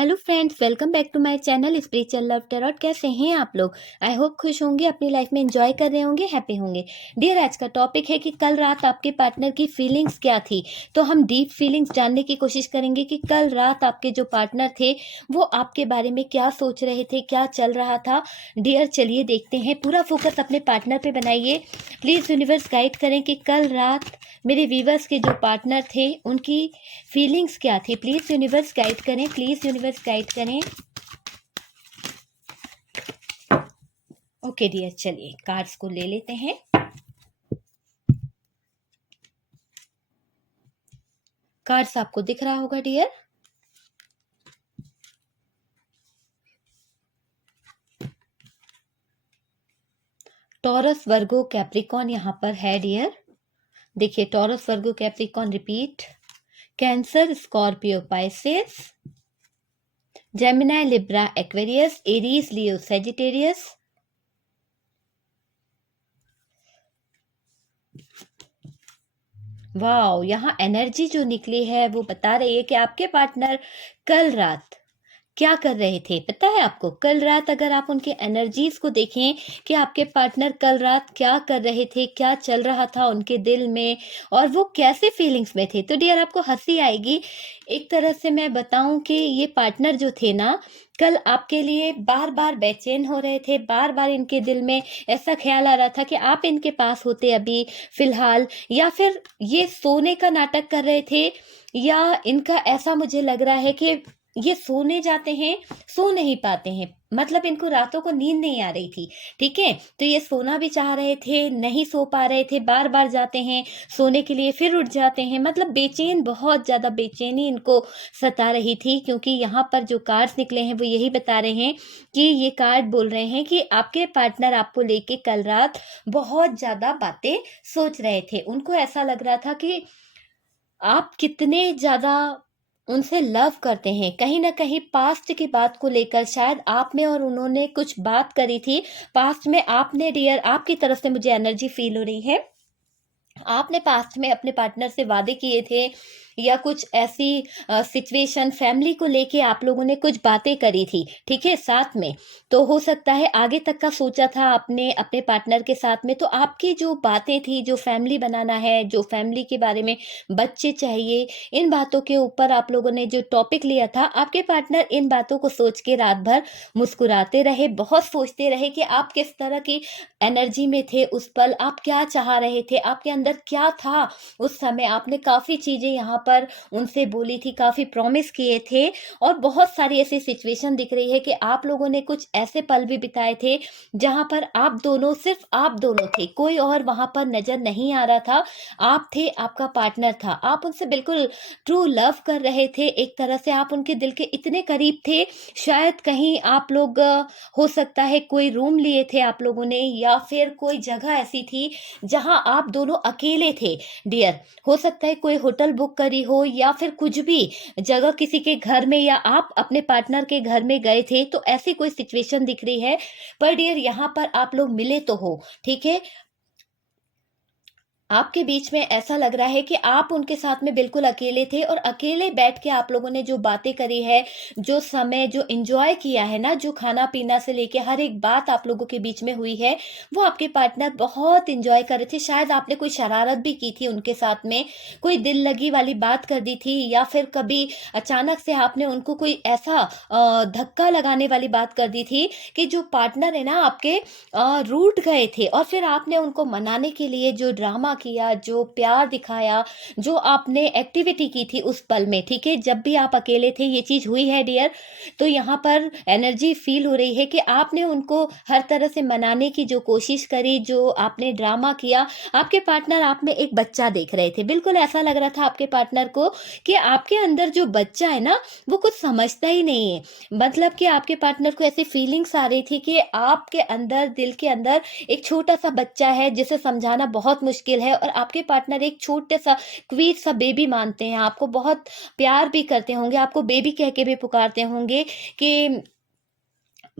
Hello friends, welcome back to my channel spiritual love tarot. कैसे हैं आप लोग? आई होप खुश होंगे, अपनी लाइफ में एंजॉय कर रहे होंगे, हैप्पी होंगे। डियर, आज का टॉपिक है कि कल रात आपके पार्टनर की फीलिंग्स क्या थी। तो हम डीप फीलिंग्स जानने की कोशिश करेंगे कि कल रात आपके जो पार्टनर थे वो आपके बारे में क्या सोच रहे थे, क्या चल रहा था। डियर, चलिए देखते हैं। पूरा फोकस अपने पार्टनर पे बनाइए। प्लीज़ यूनिवर्स गाइड करें कि कल रात मेरे व्यूवर्स के जो पार्टनर थे उनकी फीलिंग्स क्या थी। प्लीज़ यूनिवर्स गाइड करें, प्लीज़ यूनिवर्स गाइड करें। ओके डियर, चलिए कार्ड्स को ले लेते हैं। कार्ड्स आपको दिख रहा होगा डियर। टॉरस, वर्गो, कैप्रिकॉन यहाँ पर है डियर। देखिए, Taurus, Virgo, Capricorn repeat. Cancer, Scorpio, Pisces, Gemini, Libra, Aquarius, Aries, Leo, Sagittarius. Wow, यहाँ एनर्जी जो निकली है वो बता रही है कि आपके पार्टनर कल रात क्या कर रहे थे। पता है आपको, कल रात अगर आप उनके एनर्जीज को देखें कि आपके पार्टनर कल रात क्या कर रहे थे, क्या चल रहा था उनके दिल में और वो कैसे फीलिंग्स में थे, तो डियर आपको हंसी आएगी। एक तरह से मैं बताऊं कि ये पार्टनर जो थे ना, कल आपके लिए बार बार बेचैन हो रहे थे। बार बार इनके दिल में ऐसा ख्याल आ रहा था कि आप इनके पास होते अभी फिलहाल, या फिर ये सोने का नाटक कर रहे थे, या इनका ऐसा मुझे लग रहा है कि ये सोने जाते हैं, सो नहीं पाते हैं। मतलब इनको रातों को नींद नहीं आ रही थी। ठीक है, तो ये सोना भी चाह रहे थे, नहीं सो पा रहे थे, बार बार जाते हैं सोने के लिए, फिर उठ जाते हैं। मतलब बेचैन, बहुत ज्यादा बेचैनी इनको सता रही थी। क्योंकि यहाँ पर जो कार्ड्स निकले हैं वो यही बता रहे हैं कि ये कार्ड बोल रहे हैं कि आपके पार्टनर आपको लेके कल रात बहुत ज्यादा बातें सोच रहे थे। उनको ऐसा लग रहा था कि आप कितने ज्यादा उनसे लव करते हैं। कहीं ना कहीं पास्ट की बात को लेकर शायद आप में और उन्होंने कुछ बात करी थी पास्ट में। आपने डियर, आपकी तरफ से मुझे एनर्जी फील हो रही है, आपने पास्ट में अपने पार्टनर से वादे किए थे, या कुछ ऐसी सिचुएशन फैमिली को लेके आप लोगों ने कुछ बातें करी थी। ठीक है, साथ में। तो हो सकता है आगे तक का सोचा था आपने अपने पार्टनर के साथ में। तो आपकी जो बातें थी, जो फैमिली बनाना है, जो फैमिली के बारे में, बच्चे चाहिए, इन बातों के ऊपर आप लोगों ने जो टॉपिक लिया था, आपके पार्टनर इन बातों को सोच के रात भर मुस्कुराते रहे, बहुत सोचते रहे कि आप किस तरह की एनर्जी में थे उस पल, आप क्या चाह रहे थे, आपके अंदर क्या था उस समय। आपने काफी चीजें यहाँ पर उनसे बोली थी, काफी प्रॉमिस किए थे, और बहुत सारी ऐसी सिचुएशन दिख रही है कि आप लोगों ने कुछ ऐसे पल भी बिताए थे जहां पर आप दोनों, सिर्फ आप दोनों थे, कोई और वहां पर नजर नहीं आ रहा था। आप थे, आपका पार्टनर था, आप उनसे बिल्कुल ट्रू लव कर रहे थे। एक तरह से आप उनके दिल के इतने करीब थे। शायद कहीं आप लोग हो सकता है कोई रूम लिए थे आप लोगों ने, या फिर कोई जगह ऐसी थी जहां आप दोनों अकेले थे डियर। हो सकता है कोई होटल बुक करी हो, या फिर कुछ भी जगह किसी के घर में, या आप अपने पार्टनर के घर में गए थे। तो ऐसी कोई सिचुएशन दिख रही है। पर डियर, यहाँ पर आप लोग मिले तो हो। ठीक है, आपके बीच में ऐसा लग रहा है कि आप उनके साथ में बिल्कुल अकेले थे, और अकेले बैठ के आप लोगों ने जो बातें करी है, जो समय जो एंजॉय किया है ना, जो खाना पीना से लेके हर एक बात आप लोगों के बीच में हुई है, वो आपके पार्टनर बहुत एंजॉय कर रहे थे। शायद आपने कोई शरारत भी की थी उनके साथ में, कोई दिल लगी वाली बात कर दी थी, या फिर कभी अचानक से आपने उनको कोई ऐसा धक्का लगाने वाली बात कर दी थी कि जो पार्टनर है ना आपके, रूठ गए थे। और फिर आपने उनको मनाने के लिए जो ड्रामा किया, जो प्यार दिखाया, जो आपने एक्टिविटी की थी उस पल में। ठीक है, जब भी आप अकेले थे ये चीज हुई है डियर। तो यहाँ पर एनर्जी फील हो रही है कि आपने उनको हर तरह से मनाने की जो कोशिश करी, जो आपने ड्रामा किया। आपके पार्टनर आप में एक बच्चा देख रहे थे। बिल्कुल ऐसा लग रहा था आपके पार्टनर को कि आपके अंदर जो बच्चा है ना, वो कुछ समझता ही नहीं है। मतलब कि आपके पार्टनर को ऐसी फीलिंग्स आ रही थी कि आपके अंदर, दिल के अंदर एक छोटा सा बच्चा है जिसे समझाना बहुत मुश्किल है, और आपके पार्टनर एक छोटे सा क्वीट सा बेबी मानते हैं आपको, बहुत प्यार भी करते होंगे, आपको बेबी कह के भी पुकारते होंगे। कि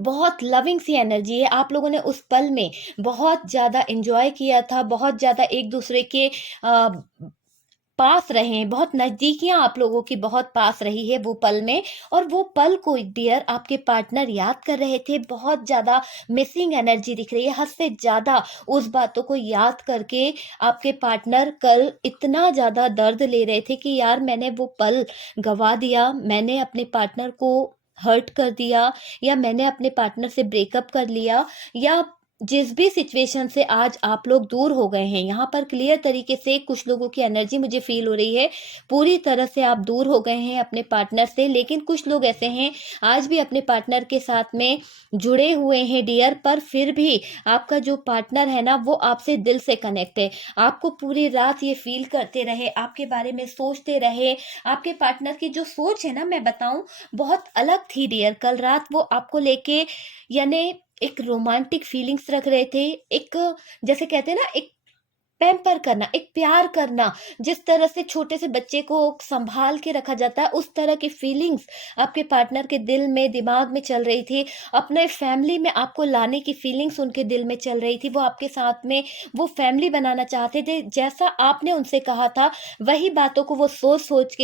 बहुत लविंग सी एनर्जी है। आप लोगों ने उस पल में बहुत ज्यादा एंजॉय किया था, बहुत ज्यादा एक दूसरे के पास रहे हैं, बहुत नज़दीकियाँ आप लोगों की बहुत पास रही है वो पल में, और वो पल को डियर आपके पार्टनर याद कर रहे थे। बहुत ज़्यादा मिसिंग एनर्जी दिख रही है, हद से ज़्यादा उस बातों को याद करके आपके पार्टनर कल इतना ज़्यादा दर्द ले रहे थे कि यार मैंने वो पल गँवा दिया, मैंने अपने पार्टनर को हर्ट कर दिया, या मैंने अपने पार्टनर से ब्रेकअप कर लिया, या जिस भी सिचुएशन से आज आप लोग दूर हो गए हैं। यहाँ पर क्लियर तरीके से कुछ लोगों की एनर्जी मुझे फ़ील हो रही है, पूरी तरह से आप दूर हो गए हैं अपने पार्टनर से, लेकिन कुछ लोग ऐसे हैं आज भी अपने पार्टनर के साथ में जुड़े हुए हैं डियर, पर फिर भी आपका जो पार्टनर है ना वो आपसे दिल से कनेक्ट है। आपको पूरी रात ये फ़ील करते रहे, आपके बारे में सोचते रहे, आपके पार्टनर की जो सोच है ना मैं बताऊँ बहुत अलग थी डियर। कल रात वो आपको लेके यानी एक रोमांटिक फीलिंग्स रख रहे थे, एक जैसे कहते हैं ना एक पैम्पर करना, एक प्यार करना, जिस तरह से छोटे से बच्चे को संभाल के रखा जाता है, उस तरह की फीलिंग्स आपके पार्टनर के दिल में, दिमाग में चल रही थी। अपने फैमिली में आपको लाने की फीलिंग्स उनके दिल में चल रही थी। वो आपके साथ में वो फैमिली बनाना चाहते थे, जैसा आपने उनसे कहा था, वही बातों को वो सोच-सोच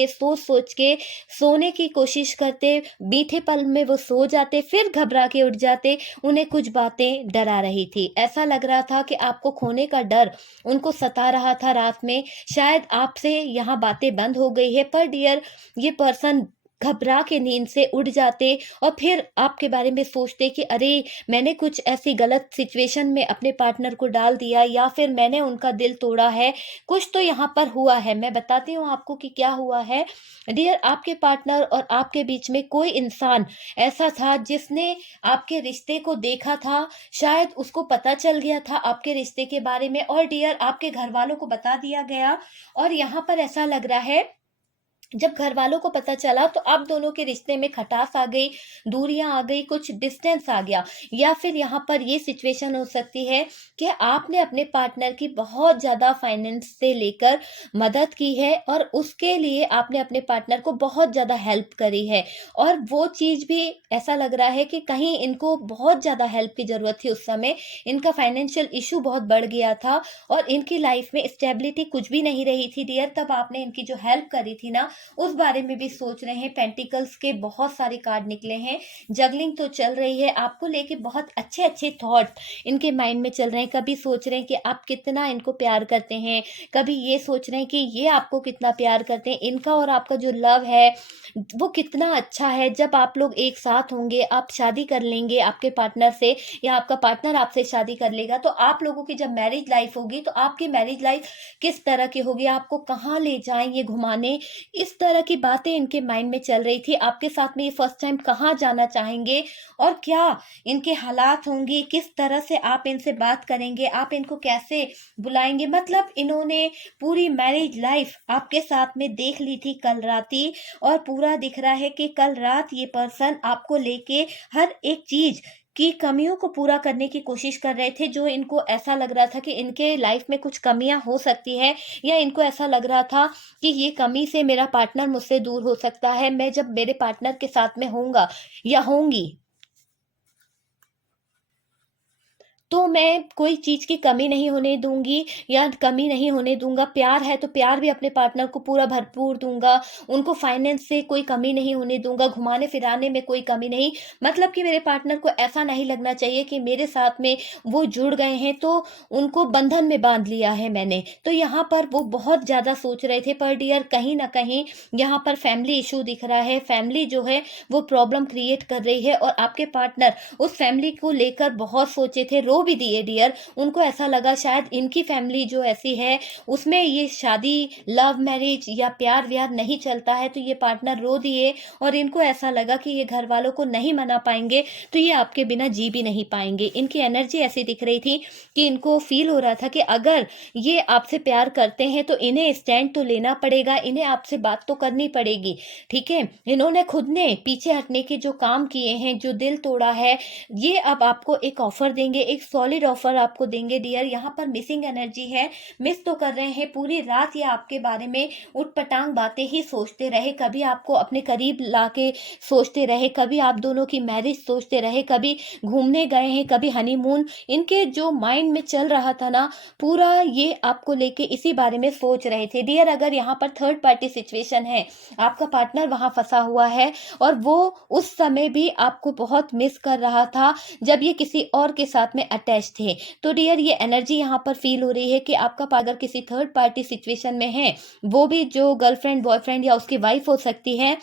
के सोने की कोशिश करते। मीठे पल में वो सो जाते, फिर घबरा के उठ जाते। उन्हें कुछ बातें डरा रही थी। ऐसा लग रहा था कि आपको खोने का डर उनको सता रहा था रात में। शायद आपसे यहाँ बातें बंद हो गई है, पर डियर ये पर्सन घबरा के नींद से उठ जाते और फिर आपके बारे में सोचते कि अरे मैंने कुछ ऐसी गलत सिचुएशन में अपने पार्टनर को डाल दिया, या फिर मैंने उनका दिल तोड़ा है, कुछ तो यहाँ पर हुआ है। मैं बताती हूँ आपको कि क्या हुआ है डियर। आपके पार्टनर और आपके बीच में कोई इंसान ऐसा था जिसने आपके रिश्ते को देखा था, शायद उसको पता चल गया था आपके रिश्ते के बारे में, और डियर आपके घर वालों को बता दिया गया। और यहाँ पर ऐसा लग रहा है जब घर वालों को पता चला तो आप दोनों के रिश्ते में खटास आ गई, दूरियां आ गई, कुछ डिस्टेंस आ गया। या फिर यहाँ पर ये सिचुएशन हो सकती है कि आपने अपने पार्टनर की बहुत ज़्यादा फाइनेंस से लेकर मदद की है, और उसके लिए आपने अपने पार्टनर को बहुत ज़्यादा हेल्प करी है, और वो चीज़ भी ऐसा लग रहा है कि कहीं इनको बहुत ज़्यादा हेल्प की ज़रूरत थी उस समय। इनका फाइनेंशियल इशू बहुत बढ़ गया था और इनकी लाइफ में स्टेबिलिटी कुछ भी नहीं रही थी डियर। तब आपने इनकी जो हेल्प करी थी ना उस बारे में भी सोच रहे हैं। पेंटिकल्स के बहुत सारे कार्ड निकले हैं, जगलिंग तो चल रही है, आपको लेके बहुत अच्छे अच्छे थॉट इनके माइंड में चल रहे हैं। कभी सोच रहे हैं कि आप कितना इनको प्यार करते हैं, कभी ये सोच रहे हैं कि ये आपको कितना प्यार करते हैं। इनका और आपका जो लव है वो कितना अच्छा है। जब आप लोग एक साथ होंगे, आप शादी कर लेंगे आपके पार्टनर से, या आपका पार्टनर आपसे शादी कर लेगा, तो आप लोगों की जब मैरिज लाइफ होगी तो आपकी मैरिज लाइफ किस तरह की होगी, आपको कहाँ ले जाएंगे घुमाने, इस तरह की बातें इनके माइंड में चल रही थी। आपके साथ में ये फर्स्ट टाइम कहाँ जाना चाहेंगे और क्या इनके हालात होंगे, किस तरह से आप इनसे बात करेंगे, आप इनको कैसे बुलाएंगे। मतलब इन्होंने पूरी मैरिज लाइफ आपके साथ में देख ली थी कल रात ही, और पूरा दिख रहा है कि कल रात ये पर्सन आपको लेके हर एक चीज की कमियों को पूरा करने की कोशिश कर रहे थे। जो इनको ऐसा लग रहा था कि इनके लाइफ में कुछ कमियां हो सकती है, या इनको ऐसा लग रहा था कि ये कमी से मेरा पार्टनर मुझसे दूर हो सकता है, मैं जब मेरे पार्टनर के साथ में होऊंगा या होंगी तो मैं कोई चीज़ की कमी नहीं होने दूंगी, या कमी नहीं होने दूंगा। प्यार है तो प्यार भी अपने पार्टनर को पूरा भरपूर दूंगा, उनको फाइनेंस से कोई कमी नहीं होने दूंगा, घुमाने फिराने में कोई कमी नहीं। मतलब कि मेरे पार्टनर को ऐसा नहीं लगना चाहिए कि मेरे साथ में वो जुड़ गए हैं तो उनको बंधन में बांध लिया है मैंने। तो यहाँ पर वो बहुत ज़्यादा सोच रहे थे, पर डियर कहीं ना कहीं यहाँ पर फैमिली इशू दिख रहा है। फैमिली जो है वो प्रॉब्लम क्रिएट कर रही है, और आपके पार्टनर उस फैमिली को लेकर बहुत सोचे थे, रो भी दिए डियर। उनको ऐसा लगा शायद इनकी फैमिली जो ऐसी है उसमें ये शादी, लव मैरिज या प्यार व्यार नहीं चलता है, तो ये पार्टनर रो दिए, और इनको ऐसा लगा कि ये घर वालों को नहीं मना पाएंगे तो ये आपके बिना जी भी नहीं पाएंगे। इनकी एनर्जी ऐसी दिख रही थी कि इनको फील हो रहा था कि अगर ये आपसे प्यार करते हैं तो इन्हें स्टैंड तो लेना पड़ेगा, इन्हें आपसे बात तो करनी पड़ेगी। ठीक है, इन्होंने खुद ने पीछे हटने के जो काम किए हैं, जो दिल तोड़ा है, ये अब आपको एक ऑफर देंगे, एक सॉलिड ऑफर आपको देंगे डियर। यहाँ पर मिसिंग एनर्जी है, मिस तो कर रहे हैं। पूरी रात ये आपके बारे में उटपटांग बातें ही सोचते रहे, कभी आपको अपने करीब लाके सोचते रहे, कभी आप दोनों की मैरिज सोचते रहे, कभी घूमने गए हैं, कभी हनीमून। इनके जो माइंड में चल रहा था ना, पूरा ये आपको लेके इसी बारे में सोच रहे थे डियर। अगर यहाँ पर थर्ड पार्टी सिचुएशन है, आपका पार्टनर वहां फंसा हुआ है और वो उस समय भी आपको बहुत मिस कर रहा था जब ये किसी और के साथ में अटैच थे। तो डियर ये एनर्जी यहाँ पर फील हो रही है कि आपका पार्टनर किसी थर्ड पार्टी सिचुएशन में है, वो भी जो गर्लफ्रेंड बॉयफ्रेंड या उसकी वाइफ हो सकती है।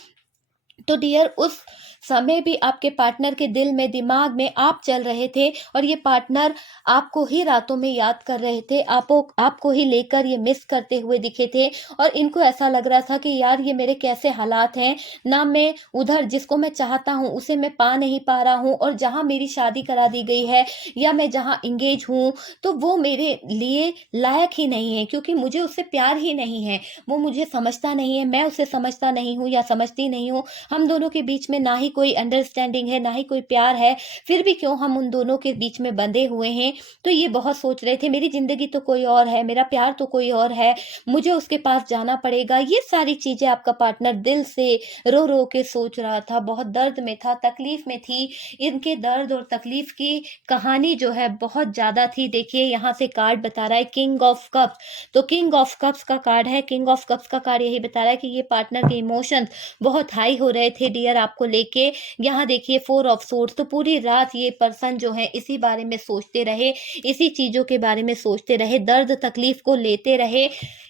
तो डियर उस समय भी आपके पार्टनर के दिल में, दिमाग में आप चल रहे थे और ये पार्टनर आपको ही रातों में याद कर रहे थे, आपको ही लेकर ये मिस करते हुए दिखे थे। और इनको ऐसा लग रहा था कि यार ये मेरे कैसे हालात हैं, ना मैं उधर जिसको मैं चाहता हूँ उसे मैं पा नहीं पा रहा हूँ, और जहाँ मेरी शादी करा दी गई है या मैं जहाँ इंगेज हूँ तो वो मेरे लिए लायक ही नहीं है, क्योंकि मुझे उससे प्यार ही नहीं है। वो मुझे समझता नहीं है, मैं उसे समझता नहीं हूँ या समझती नहीं हूँ। हम दोनों के बीच में ना ही कोई अंडरस्टैंडिंग है, ना ही कोई प्यार है, फिर भी क्यों हम उन दोनों के बीच में बंधे हुए हैं। तो ये बहुत सोच रहे थे, मेरी जिंदगी तो कोई और है, मेरा प्यार तो कोई और है, मुझे उसके पास जाना पड़ेगा। ये सारी चीजें आपका पार्टनर दिल से रो रो के सोच रहा था, बहुत दर्द में था, तकलीफ में थी। इनके दर्द और तकलीफ की कहानी जो है बहुत ज्यादा थी। देखिए यहाँ से कार्ड बता रहा है किंग ऑफ कप्स, तो किंग ऑफ कप्स का कार्ड है। किंग ऑफ कप्स का कार्ड यही बता रहा है कि ये पार्टनर के इमोशंस बहुत हाई हो रहे थे डियर आपको लेके। यहाँ देखिए फोर ऑफ सोर्ड्स, तो पूरी रात ये पर्सन जो है इसी बारे में सोचते रहे, इसी चीजों के बारे में सोचते रहे, दर्द तकलीफ को लेते रहे।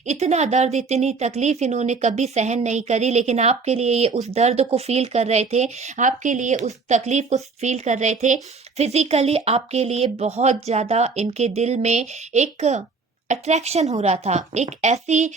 इतना दर्द, इतनी तकलीफ इन्होंने कभी सहन नहीं करी, लेकिन आपके लिए ये उस दर्द को फील कर रहे थे, आपके लिए उस तकलीफ को फील कर रहे थे। फिजिकली आपके लिए बहुत ज्यादा इनके दिल में एक अट्रैक्शन हो रहा था, एक ऐसी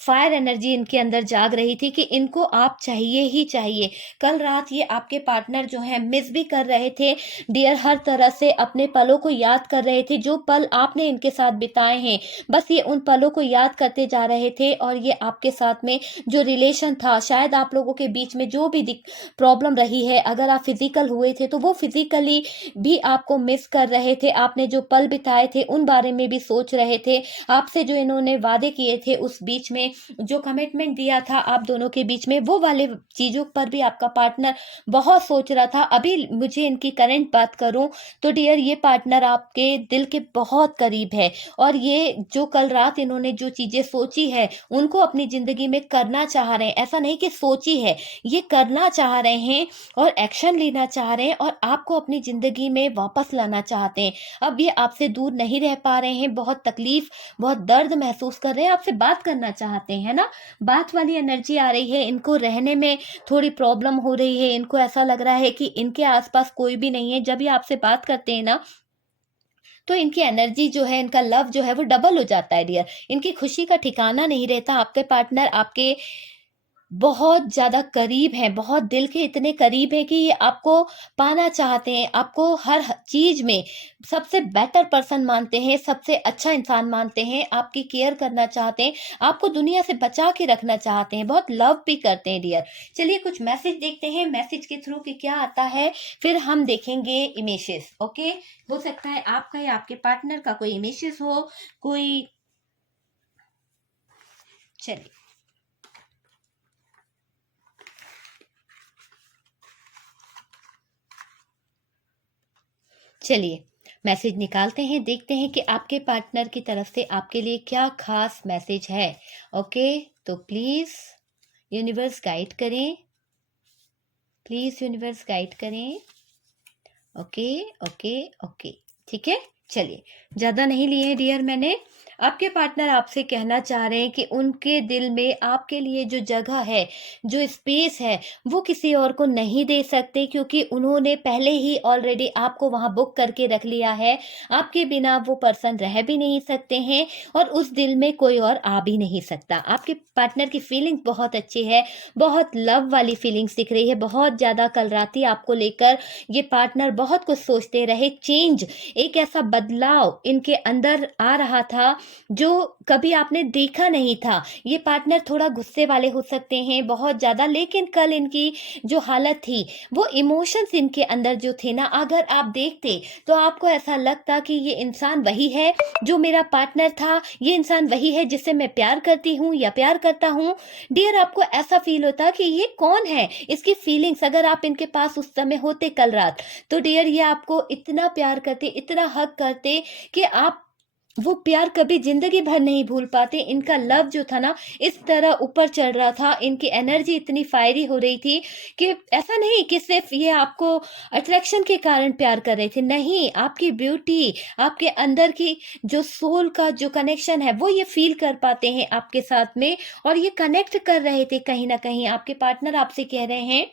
फायर एनर्जी इनके अंदर जाग रही थी कि इनको आप चाहिए ही चाहिए। कल रात ये आपके पार्टनर जो है मिस भी कर रहे थे डियर, हर तरह से अपने पलों को याद कर रहे थे, जो पल आपने इनके साथ बिताए हैं, बस ये उन पलों को याद करते जा रहे थे। और ये आपके साथ में जो रिलेशन था, शायद आप लोगों के बीच में जो भी प्रॉब्लम रही है, अगर आप फिजिकल हुए थे तो वो फिजिकली भी आपको मिस कर रहे थे, आपने जो पल बिताए थे उन बारे में भी सोच रहे थे, आपसे जो इन्होंने वादे किए थे उस बीच में जो कमिटमेंट दिया था आप दोनों के बीच में, वो वाले चीजों पर भी आपका पार्टनर बहुत सोच रहा था। अभी मुझे इनकी करंट बात करूं तो डियर ये पार्टनर आपके दिल के बहुत करीब है, और ये जो कल रात इन्होंने जो चीजें सोची है उनको अपनी जिंदगी में करना चाह रहे हैं। ऐसा नहीं कि सोची है, ये करना चाह रहे हैं और एक्शन लेना चाह रहे हैं और आपको अपनी जिंदगी में वापस लाना चाहते हैं। अब ये आपसे दूर नहीं रह पा रहे हैं, बहुत तकलीफ, बहुत दर्द महसूस कर रहे हैं, आपसे बात करना चाहते हैं, है ना। बात वाली एनर्जी आ रही है, इनको रहने में थोड़ी प्रॉब्लम हो रही है, इनको ऐसा लग रहा है कि इनके आसपास कोई भी नहीं है। जब ये आपसे बात करते हैं ना तो इनकी एनर्जी जो है, इनका लव जो है वो डबल हो जाता है डियर। इनकी खुशी का ठिकाना नहीं रहता। आपके पार्टनर आपके बहुत ज्यादा करीब हैं, बहुत दिल के इतने करीब हैं कि ये आपको पाना चाहते हैं, आपको हर चीज में सबसे बेटर पर्सन मानते हैं, सबसे अच्छा इंसान मानते हैं, आपकी केयर करना चाहते हैं, आपको दुनिया से बचा के रखना चाहते हैं, बहुत लव भी करते हैं डियर। चलिए कुछ मैसेज देखते हैं, मैसेज के थ्रू कि क्या आता है, फिर हम देखेंगे इमेजेस। ओके, हो सकता है आपका या आपके पार्टनर का कोई इमेजेस हो, कोई। चलिए चलिए मैसेज निकालते हैं, देखते हैं कि आपके पार्टनर की तरफ से आपके लिए क्या खास मैसेज है। ओके, तो प्लीज यूनिवर्स गाइड करें, प्लीज यूनिवर्स गाइड करें। ओके ओके ओके, ठीक है। चलिए ज्यादा नहीं लिए डियर मैंने। आपके पार्टनर आपसे कहना चाह रहे हैं कि उनके दिल में आपके लिए जो जगह है, जो स्पेस है, वो किसी और को नहीं दे सकते, क्योंकि उन्होंने पहले ही ऑलरेडी आपको वहां बुक करके रख लिया है। आपके बिना वो पर्सन रह भी नहीं सकते हैं और उस दिल में कोई और आ भी नहीं सकता। आपके पार्टनर की फीलिंग बहुत अच्छी है, बहुत लव वाली फीलिंग्स दिख रही है, बहुत ज्यादा कल राती आपको लेकर ये पार्टनर बहुत कुछ सोचते रहे। चेंज, एक ऐसा बदलाव इनके अंदर आ रहा था जो कभी आपने देखा नहीं था। ये पार्टनर थोड़ा गुस्से वाले हो सकते हैं बहुत ज़्यादा, लेकिन कल इनकी जो हालत थी, वो इमोशंस इनके अंदर जो थे ना, अगर आप देखते तो आपको ऐसा लगता कि ये इंसान वही है जो मेरा पार्टनर था, ये इंसान वही है जिससे मैं प्यार करती हूँ या प्यार करता हूँ। डियर, आपको ऐसा फील होता कि ये कौन है, इसकी फीलिंग्स अगर आप इनके पास उस समय होते कल रात, तो डियर ये आपको इतना प्यार करते, इतना हक करते कि आप वो प्यार कभी जिंदगी भर नहीं भूल पाते। इनका लव जो था ना, इस तरह ऊपर चढ़ रहा था, इनकी एनर्जी इतनी फायरी हो रही थी कि ऐसा नहीं कि सिर्फ ये आपको अट्रैक्शन के कारण प्यार कर रहे थे, नहीं, आपकी ब्यूटी, आपके अंदर की जो सोल का जो कनेक्शन है वो ये फील कर पाते हैं आपके साथ में, और ये कनेक्ट कर रहे थे कहीं ना कहीं। आपके पार्टनर आपसे कह रहे हैं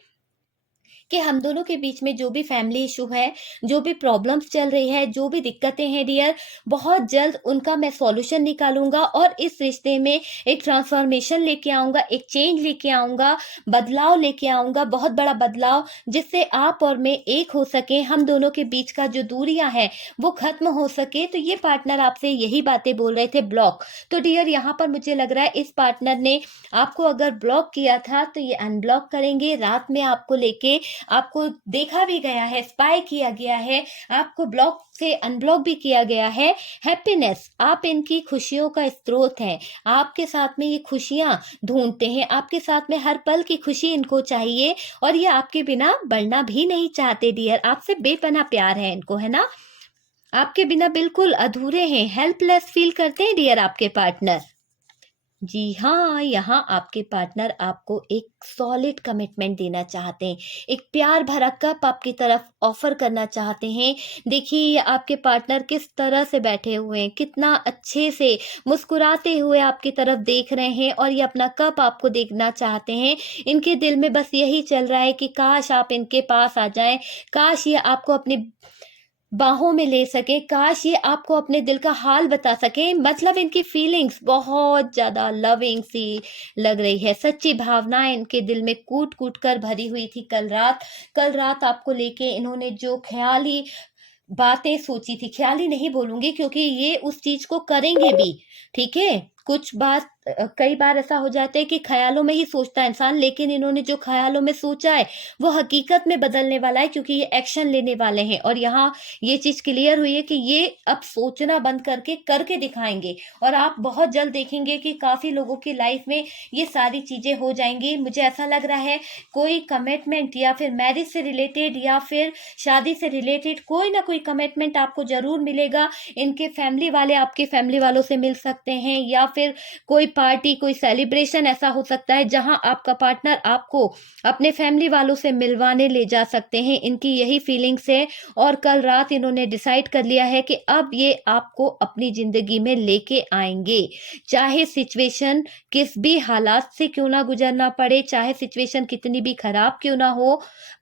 कि हम दोनों के बीच में जो भी फैमिली इशू है, जो भी प्रॉब्लम्स चल रही है, जो भी दिक्कतें हैं डियर, बहुत जल्द उनका मैं सॉल्यूशन निकालूंगा और इस रिश्ते में एक ट्रांसफॉर्मेशन लेके आऊंगा, एक चेंज लेके आऊंगा, बदलाव लेके आऊंगा, बहुत बड़ा बदलाव, जिससे आप और मैं एक हो सके, हम दोनों के बीच का जो दूरियां हैं वो खत्म हो सके। तो ये पार्टनर आपसे यही बातें बोल रहे थे, ब्लॉक। तो डियर यहाँ पर मुझे लग रहा है इस पार्टनर ने आपको अगर ब्लॉक किया था तो ये अनब्लॉक करेंगे। रात में आपको लेके, आपको देखा भी गया है, स्पाई किया गया है, आपको ब्लॉक से अनब्लॉक भी किया गया है। हैप्पीनेस, आप इनकी खुशियों का स्रोत हैं, आपके साथ में ये खुशियां ढूंढते हैं, आपके साथ में हर पल की खुशी इनको चाहिए, और ये आपके बिना बढ़ना भी नहीं चाहते डियर। आपसे बेपनाह प्यार है इनको, है ना, आपके बिना बिल्कुल अधूरे हैं, हेल्पलेस फील करते हैं डियर आपके पार्टनर। जी हाँ, यहाँ आपके पार्टनर आपको एक सॉलिड कमिटमेंट देना चाहते हैं, एक प्यार भरा कप आपकी तरफ ऑफर करना चाहते हैं। देखिए ये आपके पार्टनर किस तरह से बैठे हुए हैं, कितना अच्छे से मुस्कुराते हुए आपकी तरफ देख रहे हैं, और ये अपना कप आपको देखना चाहते हैं। इनके दिल में बस यही चल रहा है कि काश आप इनके पास आ जाएं, काश ये आपको अपनी बाहों में ले सके, काश ये आपको अपने दिल का हाल बता सके। मतलब इनकी फीलिंग्स बहुत ज्यादा लविंग सी लग रही है, सच्ची भावनाएं इनके दिल में कूट कूट कर भरी हुई थी कल रात आपको लेके इन्होंने जो ख्याली बातें सोची थी, ख्याली नहीं बोलूंगी क्योंकि ये उस चीज को करेंगे भी, ठीक है। कुछ बात कई बार ऐसा हो जाता है कि ख्यालों में ही सोचता है इंसान, लेकिन इन्होंने जो ख्यालों में सोचा है वो हकीकत में बदलने वाला है, क्योंकि ये एक्शन लेने वाले हैं। और यहाँ ये चीज क्लियर हुई है कि ये अब सोचना बंद करके दिखाएंगे, और आप बहुत जल्द देखेंगे कि काफी लोगों की लाइफ में ये सारी चीजें हो जाएंगी। मुझे ऐसा लग रहा है कोई कमिटमेंट या फिर मैरिज से रिलेटेड या फिर शादी से रिलेटेड कोई ना कोई कमिटमेंट आपको जरूर मिलेगा। इनके फैमिली वाले आपके फैमिली वालों से मिल सकते हैं, या फिर कोई पार्टी, कोई सेलिब्रेशन ऐसा हो सकता है जहां आपका पार्टनर आपको अपने फैमिली वालों से मिलवाने ले जा सकते हैं। इनकी यही फीलिंग्स है, और कल रात इन्होंने डिसाइड कर लिया है कि अब ये आपको अपनी जिंदगी में लेके आएंगे, चाहे सिचुएशन किस भी हालात से क्यों ना गुजरना पड़े, चाहे सिचुएशन कितनी भी खराब क्यों ना हो,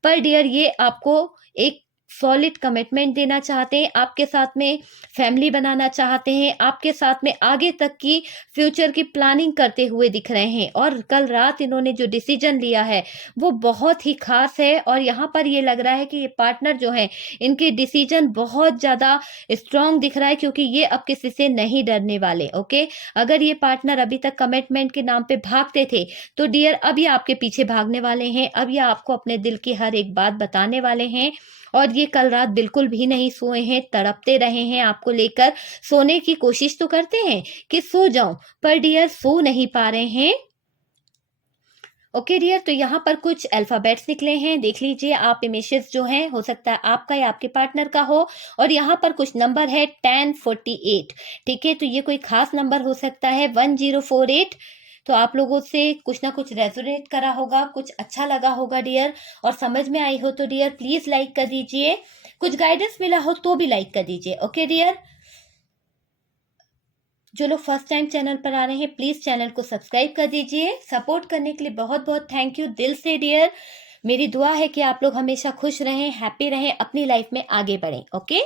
पर डियर ये आपको एक सॉलिड कमिटमेंट देना चाहते हैं, आपके साथ में फैमिली बनाना चाहते हैं, आपके साथ में आगे तक की फ्यूचर की प्लानिंग करते हुए दिख रहे हैं। और कल रात इन्होंने जो डिसीजन लिया है वो बहुत ही खास है, और यहाँ पर ये लग रहा है कि ये पार्टनर जो है इनके डिसीजन बहुत ज्यादा स्ट्रांग दिख रहा है, क्योंकि ये अब किसी से नहीं डरने वाले। ओके, अगर ये पार्टनर अभी तक कमिटमेंट के नाम पे भागते थे तो डियर अब ये आपके पीछे भागने वाले हैं, अब ये आपको अपने दिल की हर एक बात बताने वाले हैं। और ये कल रात बिल्कुल भी नहीं सोए हैं, तड़पते रहे हैं आपको लेकर, सोने की कोशिश तो करते हैं कि सो जाऊं, पर डियर सो नहीं पा रहे हैं। ओके डियर, तो यहाँ पर कुछ अल्फाबेट्स निकले हैं, देख लीजिए आप। इमेजेस जो हैं हो सकता है आपका या आपके पार्टनर का हो, और यहाँ पर कुछ नंबर है 1048, ठीक है। तो ये कोई खास नंबर हो सकता है 1048। तो आप लोगों से कुछ ना कुछ रेजोनेट करा होगा, कुछ अच्छा लगा होगा डियर, और समझ में आई हो तो डियर प्लीज लाइक कर दीजिए, कुछ गाइडेंस मिला हो तो भी लाइक कर दीजिए। ओके डियर, जो लोग फर्स्ट टाइम चैनल पर आ रहे हैं प्लीज चैनल को सब्सक्राइब कर दीजिए। सपोर्ट करने के लिए बहुत बहुत थैंक यू दिल से डियर। मेरी दुआ है कि आप लोग हमेशा खुश रहें, हैप्पी रहें, अपनी लाइफ में आगे बढ़ें। ओके।